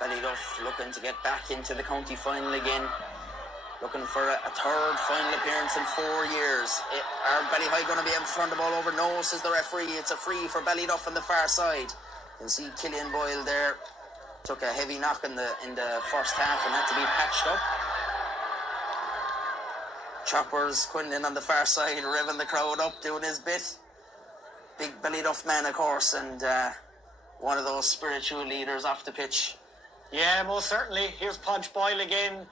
Ballyduff looking to get back into the county final again. Looking for a third final appearance in 4 years. Are Ballyheigue going to be able to turn the ball over? No, says the referee. It's a free for Ballyduff on the far side. You can see Killian Boyle there. Took a heavy knock in the first half and had to be patched up. Choppers, Quinlan on the far side, revving the crowd up, doing his bit. Big Ballyduff man, of course, and one of those spiritual leaders off the pitch. Yeah, most certainly. Here's Podge Boyle again.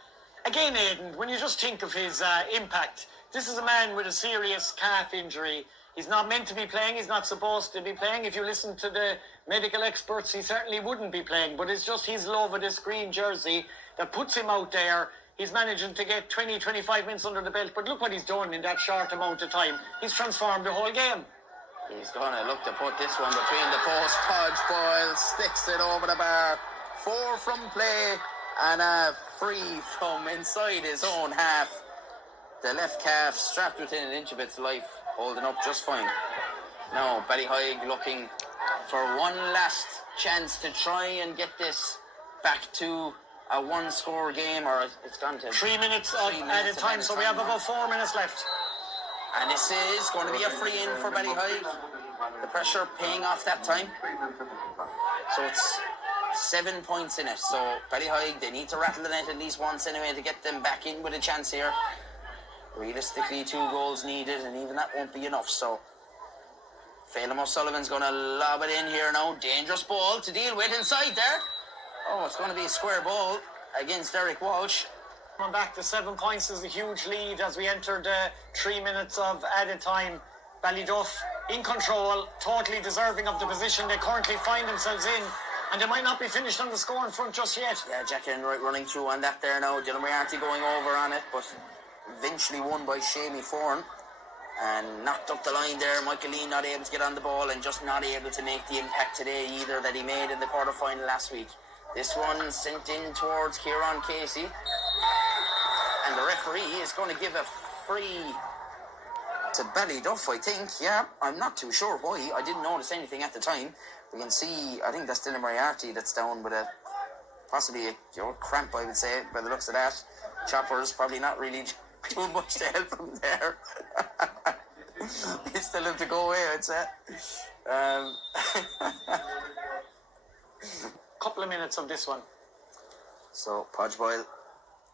Again, Aidan, when you just think of his impact, this is a man with a serious calf injury. He's not meant to be playing. He's not supposed to be playing. If you listen to the medical experts, he certainly wouldn't be playing. But it's just his love of this green jersey that puts him out there. He's managing to get 20, 25 minutes under the belt. But look what he's done in that short amount of time. He's transformed the whole game. He's going to look to put this one between the posts. Podge Boyle sticks it over the bar. 4 from play and a free from inside his own half. The left calf strapped within an inch of its life, holding up just fine. Now Ballyheigue looking for one last chance to try and get this back to a one-score game, or it's gone to 3 minutes at a time, so we have about 4 minutes left. And this is going to be a free in for Ballyheigue. The pressure paying off that time. So it's 7 points in it. So Ballyheigue, they need to rattle the net at least once anyway to get them back in with a chance here. Realistically, 2 goals needed, and even that won't be enough. So Phelim O'Sullivan's going to lob it in here now. Dangerous ball to deal with inside there. Oh, it's going to be a square ball against Eric Walsh. Coming back to 7 points is a huge lead as we enter the 3 minutes of added time. Ballyduff in control, totally deserving of the position they currently find themselves in. And they might not be finished on the scoring front just yet. Yeah, Jack Enright running through on that there now. Dylan Moriarty going over on it, but eventually won by Shamey Foran. And knocked up the line there. Michael Lee not able to get on the ball and just not able to make the impact today either that he made in the quarter-final last week. This one sent in towards Kieran Casey. And the referee is going to give a free to Ballyduff, I think. Yeah, I'm not too sure why. I didn't notice anything at the time. We can see, I think that's Dylan Moriarty that's down with possibly a cramp, I would say, by the looks of that. Chopper's probably not really doing much to help him there. He's still have to go away, I'd say. Couple of minutes of this one. So Podge Boyle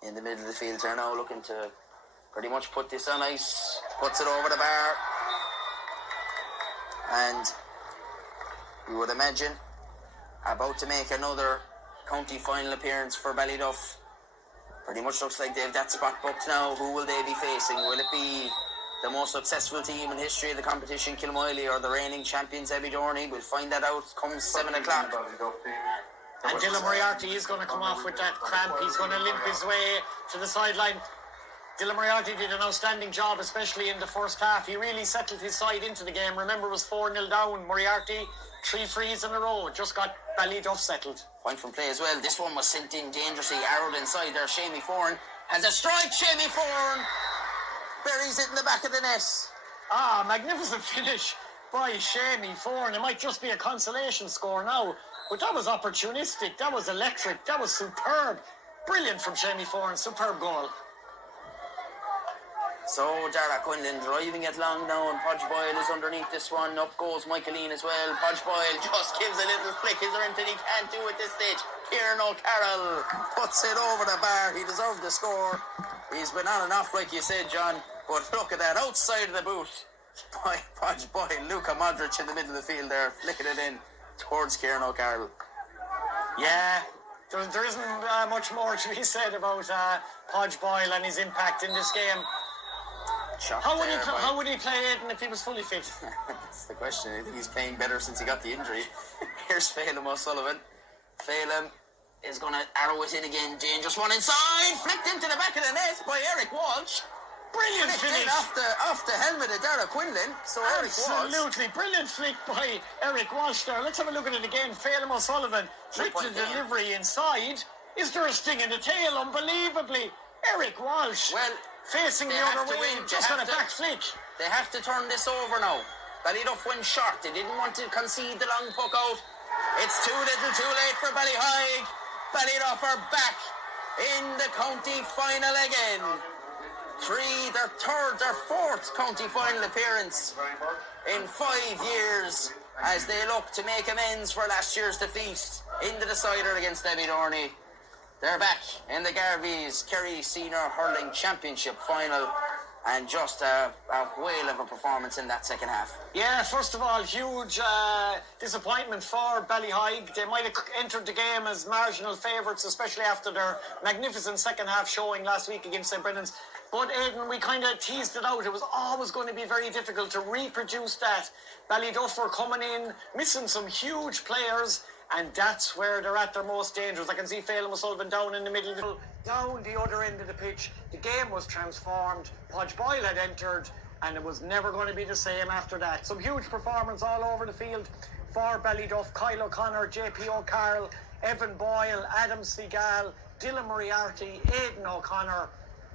in the middle of the field there now, looking to pretty much put this on ice. Puts it over the bar. And we would imagine about to make another county final appearance for Ballyduff. Pretty much looks like they have that spot booked now. Who will they be facing? Will it be the most successful team in history of the competition, Kilmoyley, or the reigning champions, Abbeydorney? We'll find that out come 7 o'clock. And Dylan Moriarty is going to come off with that cramp. He's going to limp his way to the sideline. Dylan Moriarty did an outstanding job, especially in the first half. He really settled his side into the game. Remember, it was 4-0 down. Moriarty, 3 frees in a row. Just got Ballyduff settled. Point from play as well. This one was sent in dangerously. Arrowed inside there. Shamey Foran has a strike. Shamey Foran buries it in the back of the net. Ah, magnificent finish by Shamey Foran. It might just be a consolation score now, but that was opportunistic. That was electric. That was superb. Brilliant from Shamey Foran. Superb goal. So Dara Quinlan driving it long now, and Podge Boyle is underneath this one. Up goes Michaeline as well. Podge Boyle just gives a little flick. Is there anything he can't do at this stage? Kieran O'Carroll puts it over the bar. He deserved the score. He's been on and off like you said, John, but look at that outside of the boot by Podge Boyle. Luka Modric in the middle of the field there, flicking it in towards Kieran O'Carroll. Yeah, there isn't much more to be said about Podge Boyle and his impact in this game. How would he play Aidan if he was fully fit? That's the question. I think he's playing better since he got the injury. Here's Phelim O'Sullivan. Phelim is going to arrow it in again. Dangerous one inside. Flicked into the back of the net by Eric Walsh. Brilliant finish. Off the helmet of Dara Quinlan. So absolutely brilliant flick by Eric Walsh there. Let's have a look at it again. Phelim O'Sullivan flicked the delivery inside. Is there a sting in the tail? Unbelievably. Eric Walsh. Well, facing the other way, just on a back flick. They have to turn this over now. Ballyduff went short. They didn't want to concede the long puck out. It's too little too late for Ballyheigue. Ballyduff are back in the county final again. Their fourth county final appearance in 5 years as they look to make amends for last year's defeat in the decider against Debbie Dorney. They're back in the Garvey's Kerry Senior Hurling Championship final, and just a whale of a performance in that second half. Yeah, first of all, huge disappointment for Ballyheigue. They might have entered the game as marginal favourites, especially after their magnificent second half showing last week against St. Brennan's. But Aidan, we kind of teased it out. It was always going to be very difficult to reproduce that. Ballyduff were coming in, missing some huge players, and that's where they're at their most dangerous. I can see Phelan O'Sullivan down in the middle, down the other end of the pitch. The game was transformed. Podge Boyle had entered, and it was never going to be the same after that. Some huge performance all over the field for Ballyduff. Kyle O'Connor, JP O'Carroll, Evan Boyle, Adam Seagal, Dylan Moriarty, Aidan O'Connor.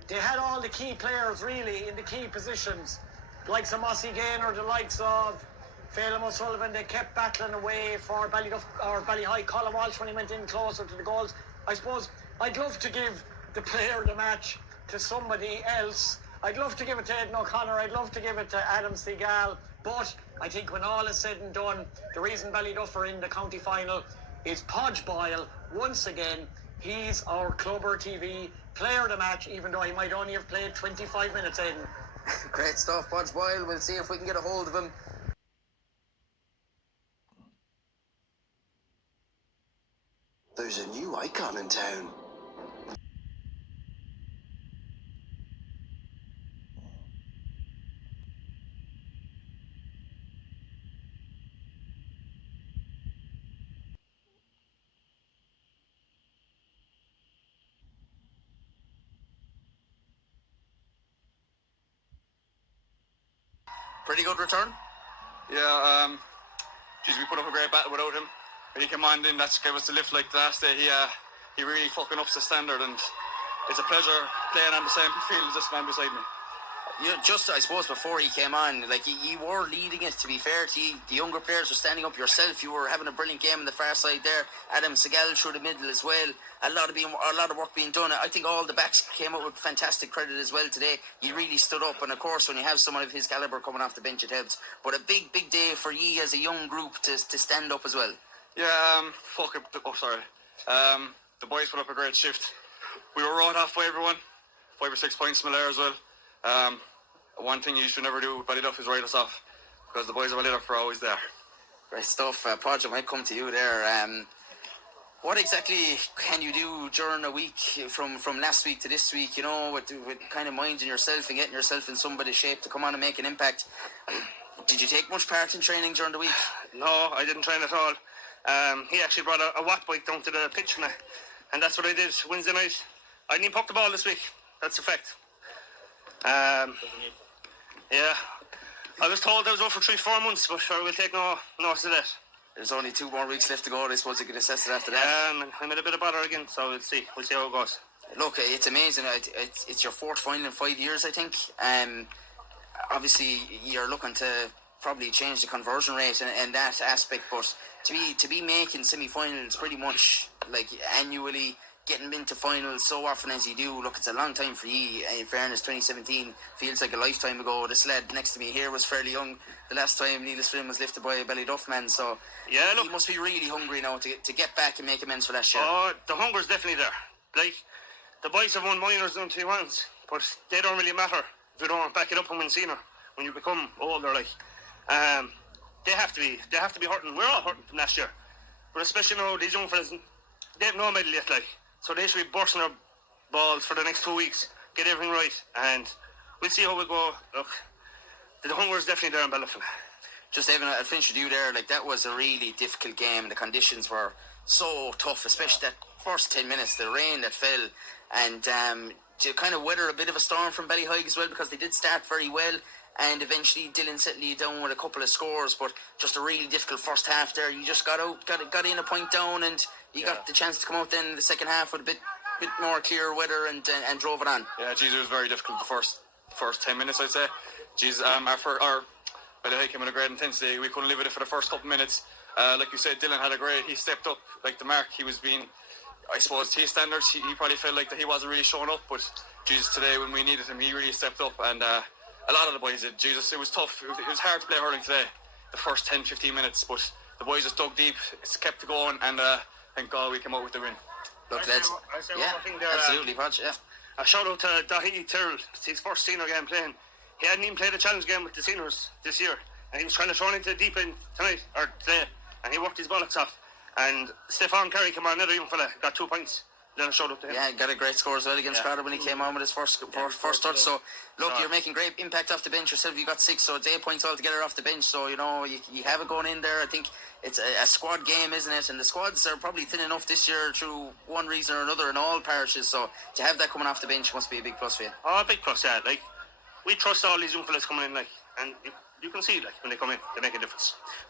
They had all the key players really in the key positions. Likes of Mossy Gaynor, the likes of Phelan O'Sullivan. They kept battling away for Ballyduff or Ballyheigue. Colin Walsh when he went in closer to the goals. I suppose I'd love to give the player of the match to somebody else. I'd love to give it to Aidan O'Connor. I'd love to give it to Adam Seagal. But I think when all is said and done, the reason Ballyduff are in the county final is Podge Boyle. Once again, he's our Clubber TV player of the match, even though he might only have played 25 minutes in. Great stuff, Podge Boyle. We'll see if we can get a hold of him. There's a new icon in town. Pretty good return. Yeah, we put up a great battle without him. When he came on in, that gave us the lift like the last day. He really fucking ups the standard, and it's a pleasure playing on the same field as this man beside me. Just, I suppose, before he came on, like, you were leading it, to be fair to you. The younger players were standing up. Yourself, you were having a brilliant game on the far side there. Adam Seagal through the middle as well. A lot of work being done. I think all the backs came up with fantastic credit as well today. You really stood up, and of course, when you have someone of his calibre coming off the bench, it helps. But a big day for you as a young group to stand up as well. Yeah, the boys put up a great shift. We were rowed off by everyone. 5 or 6 points from there as well. One thing you should never do with Ballyduff is write us off, because the boys of Ballyduff are always there. Great stuff. Podge, I might come to you there. What exactly can you do during a week from last week to this week, with kind of minding yourself and getting yourself in somebody's shape to come on and make an impact? Did you take much part in training during the week? No, I didn't train at all. He actually brought a watt bike down to the pitch, and that's what I did Wednesday night. I didn't puck the ball this week. That's a fact. Yeah, I was told I was out for 3-4 months, but sure, we'll take no notice of that. There's only 2 more weeks left to go. I suppose you can assess it after that. I'm in a bit of bother again, so we'll see how it goes. Look, it's amazing. It's your 4th final in 5 years, I think. Obviously, you're looking to probably change the conversion rate and that aspect, but to be making semi-finals pretty much like annually, getting into finals so often as you do, look, it's a long time for you. In fairness, 2017 feels like a lifetime ago. This lad next to me here was fairly young the last time Neil's film was lifted by a Ballyduff man, so yeah, look, he must be really hungry now to get back and make amends for last year. Oh, the hunger's definitely there. Like, the boys have won minors down 2 rounds, but they don't really matter if you don't back it up and win senior when you become older. Like, they have to be hurting. We're all hurting from last year, but especially now these young fellas, they have no medal yet, like. So they should be bursting their balls for the next 2 weeks, get everything right, and we'll see how we go. Look, the hunger is definitely there in Ballyduff. Just Evan, I'll finish with you there. Like, that was a really difficult game. The conditions were so tough, especially that first 10 minutes, the rain that fell, and to kind of weather a bit of a storm from Ballyheigue as well, because they did start very well, and eventually Dylan settled you down with a couple of scores, but just a really difficult first half there. You just got in a point down, and you got the chance to come out then in the second half with a bit more clear weather and drove it on. Yeah, Jesus, it was very difficult the first 10 minutes, I'd say. Jesus, our Ballyheigue came with a great intensity. We couldn't live with it for the first couple of minutes. Like you said, Dylan he stepped up like the mark. He was being I suppose to his standards, he probably felt like that he wasn't really showing up, but Jesus, today when we needed him, he really stepped up, and a lot of the boys did. Jesus, it was tough. It was hard to play hurling today, the first 10-15 minutes, but the boys just dug deep, it's kept going, and thank God we came out with the win. Look, that's absolutely, Podge. Yeah. A shout out to Dahi Tyrrell. It's his first senior game playing. He hadn't even played a challenge game with the seniors this year, and he was trying to throw into the deep end today, and he worked his bollocks off. And Stefan Kerry came on, another young fella, got 2 points. Then a shout out to him. Yeah, got a great score as well against Carter when he came on with his first touch. So, look, you're making great impact off the bench yourself. You got 6, so it's 8 points altogether off the bench. So, you know, you have it going in there. I think it's a squad game, isn't it? And the squads are probably thin enough this year through one reason or another in all parishes. So, to have that coming off the bench must be a big plus for you. Oh, a big plus, yeah. Like, we trust all these young fellas coming in, like, and you can see, like, when they come in, they make a difference.